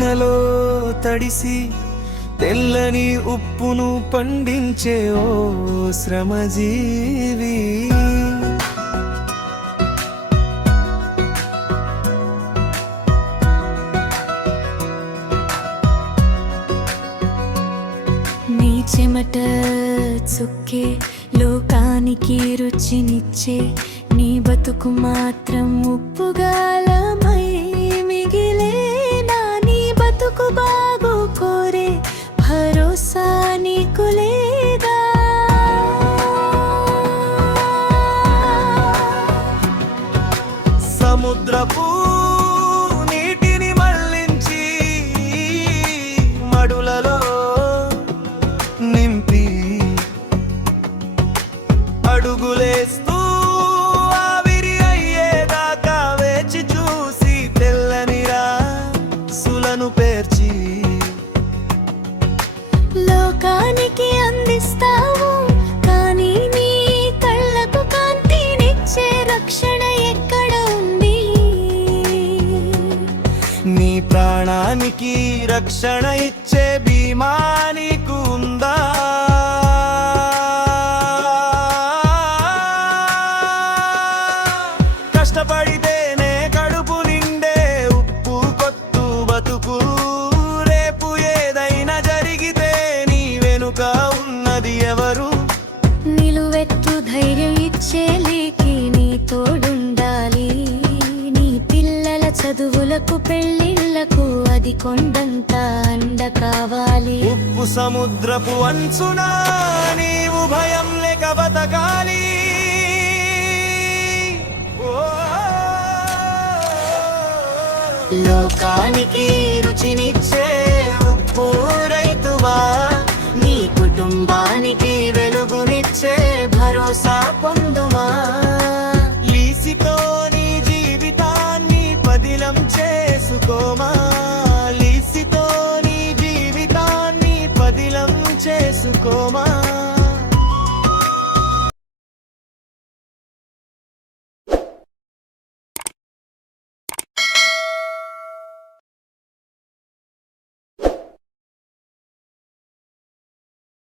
వానలో తడిసి తెల్లని ఉప్పును పండించే ఓ శ్రమజీవి. నీ చెమట చుక్కే లోకానికి రుచినిచ్చే నీ బతుకు మాత్రం ఉప్పుగా సముద్రపు నీటిని మళ్ళించి మడులలో నింపి అడుగులేస్తూ ఆవిరి అయ్యేదాకా వేచి చూసి తెల్లనిరా సులను ప్రాణానికి రక్షణ ఇచ్చే బీమా నీకు ఉందా కష్టపడితేనే కడుపు నిండే ఉప్పు కొత్తు బతుకు. రేపు ఏదైనా జరిగితే నీ వెనుక ఉన్నది ఎవరు? నిలువెత్తు ధైర్యం ఇచ్చేలేకి నీ తోడుండాలి. నీ పిల్లల చదువులకు పెళ్ళి పెళ్ళిళ్ళకు అది కొండంత అండ కావాలి. ఉప్పు సముద్రపు అంచున నీవు భయం లేక బతకాలి. లోకానికి రుచినిచ్చే Come on.